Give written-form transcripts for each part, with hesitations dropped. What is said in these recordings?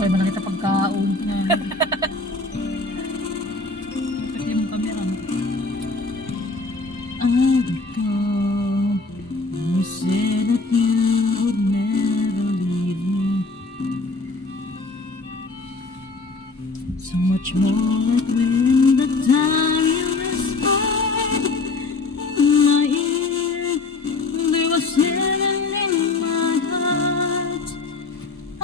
Ay, malaki ta pagkaon na. Pwede mo kamera mo. I recall you said that you would never leave me. So much more like when the time you whispered in my ear. There was heaven in my heart.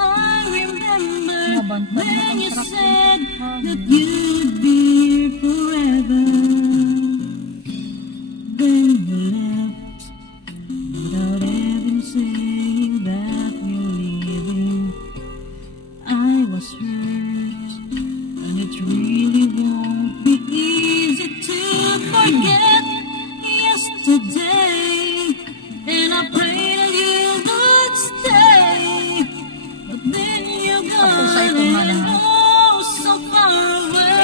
I remember when you said that you'd be here forever. Then you left without even saying that you're leaving. I was hurt, and it really won't be easy to forget yesterday. And I pray that you would stay, but then you gone and go so far away.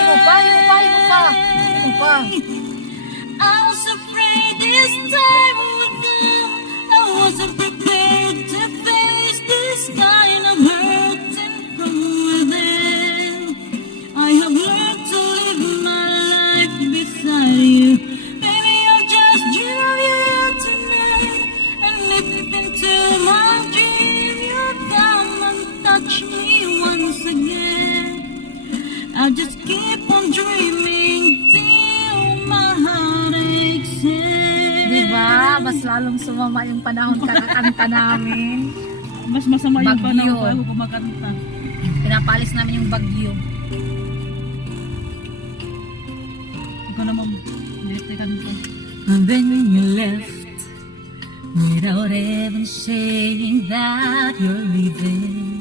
I was afraid this time would come. I wasn't prepared to face this kind of hurting from within. I have learned to live my life beside you. Maybe I'll just dream of you tonight, and if into my dream you come and touch me once again. I'll just keep on dreaming till my heart aches in. Diba? Mas lalong sumama yung panahon kakakanta namin. Mas masama yung Bagyo. panahon ko ako kumakanta. Pinapalis namin yung bagyo. Ikaw naman, dito kanta. And then you left without even saying that you're leaving.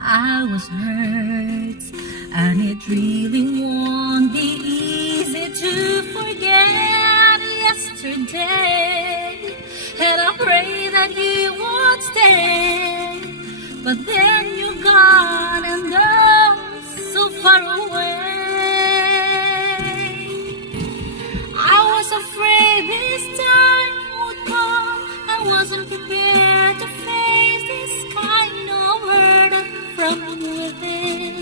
I was hurt, and it really won't be easy to forget yesterday. And I pray that you would stay, but then you're gone and gone so far away. I was afraid this time would come. I wasn't prepared to face this kind of hurt from within.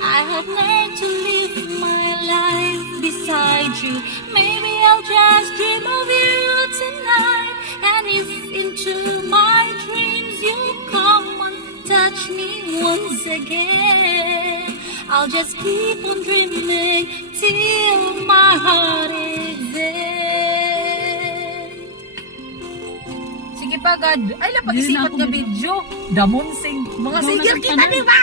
I have learned to live my life beside you. Maybe I'll just dream of you tonight, and if into my dreams you come and touch me once again, I'll just keep on dreaming till my heart is in. Sige pa, God. Ay, lapag-isipat nga video. Damon sing. Mga Ikaw sigil na kita, kanta na. di ba?